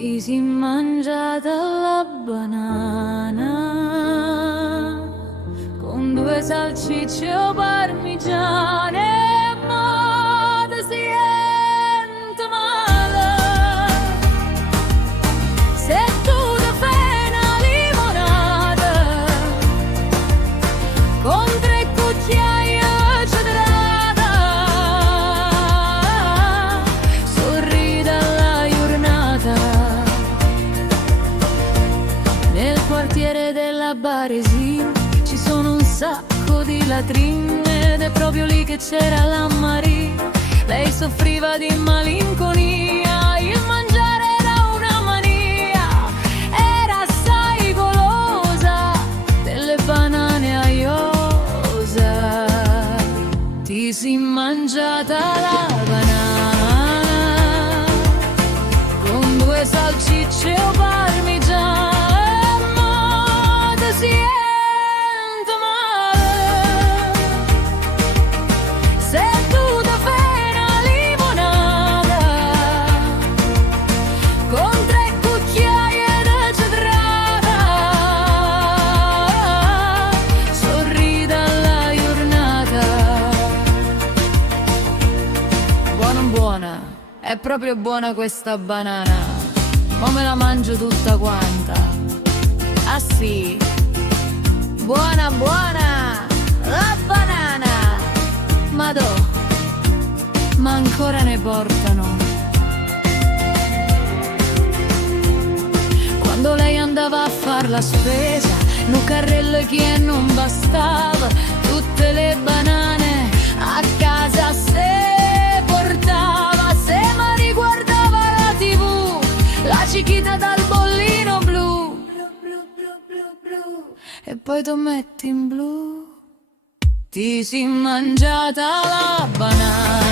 Ti si mangiata la banana con due salsicce o parmigiane, ma ti sente male se tu ti fai una limonata con 3 cucchiai cedrata. Sorride alla giornata nel quartiere della Baresina ci sono un sacco di latrine ed è proprio lì che c'era la Maria. Lei soffriva di malinconia, il mangiare era una mania, era assai golosa delle banane aiosa. Ti si mangiata la banana con 2 salsicce o parmigiano. Buona, è proprio buona questa banana, ma me la mangio tutta quanta. Ah sì, buona buona la banana, ma ancora ne portano. Quando lei andava a far la spesa, no carrello che non bastava, tutte le banane a casa se portava, se ma riguardava la TV, la cichita dal bollino blu, e poi tu metti in blu. Ti si mangiata la banana